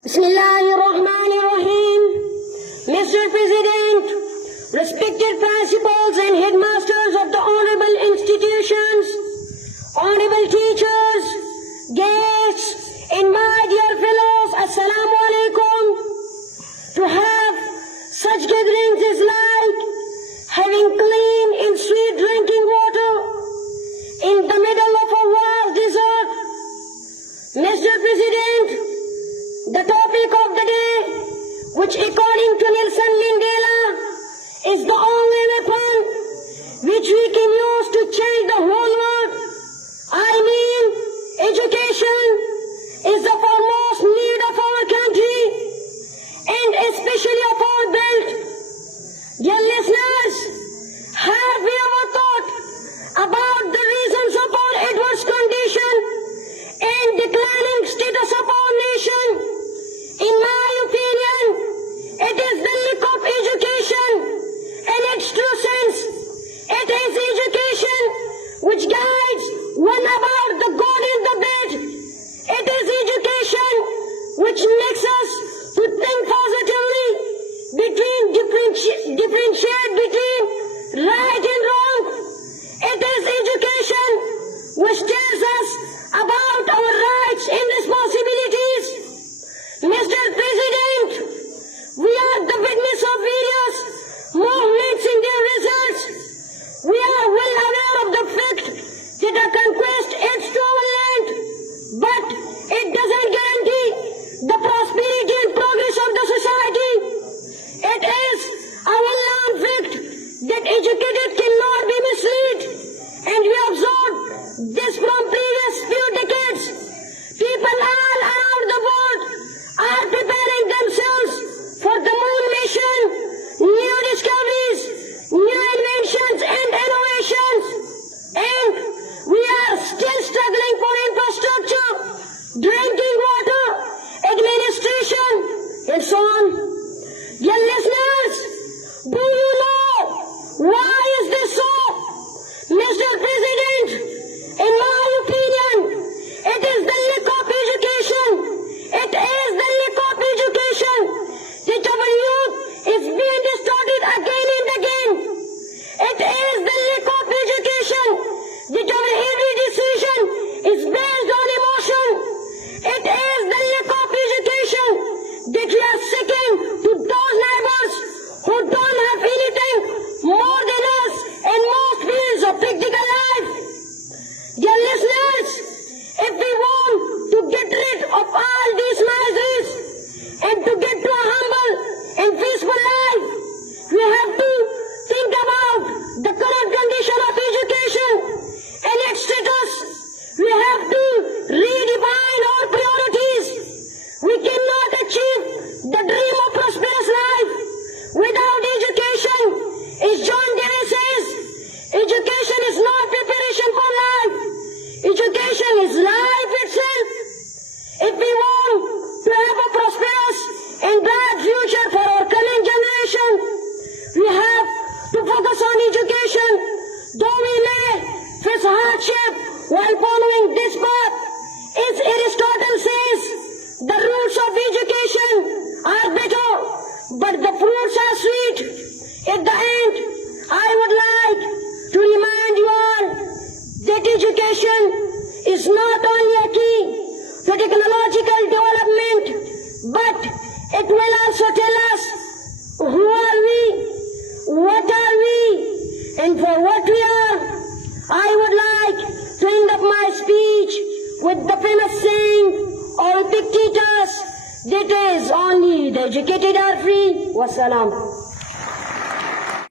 Bismillahirrahmanirrahim. Mr. President, respected principals and headmasters of the honorable institutions, honorable teachers, guests, and my dear fellows, Assalamu alaikum. To have such gatherings is like having clean and sweet drinking water in the middle of a vast desert. Mr. President, the topic of the day, which according to Nelson Mandela is the only weapon which we can use to change the whole world. I mean, education is the foremost need of our country and especially of our belt. Dear listeners, have we ever thought about the reasons of our adverse condition and declining status of our nation? In my opinion, it is the lack of education and its true sense. It is education which guides one about the God in the bed. It is education which makes us to think positively differentiate between right and wrong. It is education which tells us about our rights and responsibilities. Mr. President, we are the witness of various movements in their results. We are well aware of the fact that a conquest adds to our land, but it doesn't guarantee the prosperity and progress of the society. It is a well-known fact that educated cannot be misled, and we observed this from previous few decades. People all around the world are preparing themselves for the moon mission, new discoveries, new inventions and innovations, and we are still struggling for infrastructure, drinking water, administration, and so on. Dear listeners, do you know why is this so? Mr. President, in my opinion, it is the lack of education. It is the lack of education that our youth is being distorted again and again. It is the lack of education that our every decision is based on emotion. It is the lack of education that we are second to those neighbors who don't have anything more than us in most fields of practical life. Dear listeners, if we want to get rid of all these miseries and to get to a humble and peaceful life, we have to think about the current condition of education and its status. We have to redefine our priorities. We cannot achieve the dream of prosperous life without education. As John Dewey says, education is not preparation for life. Education is life itself. If we want to have a prosperous and bright future for our coming generation, we have to focus on education. Though we may face hardship while following this path, as Aristotle says, the roots of education are bitter, but the fruits are sweet. At the end, I would like to remind you all that education is not only a key to technological development, but it will also tell us who are we, what are we, and for what we are. I would like to end up my speech with the famous saying of Epictetus, that is, only the educated are free. Wassalam.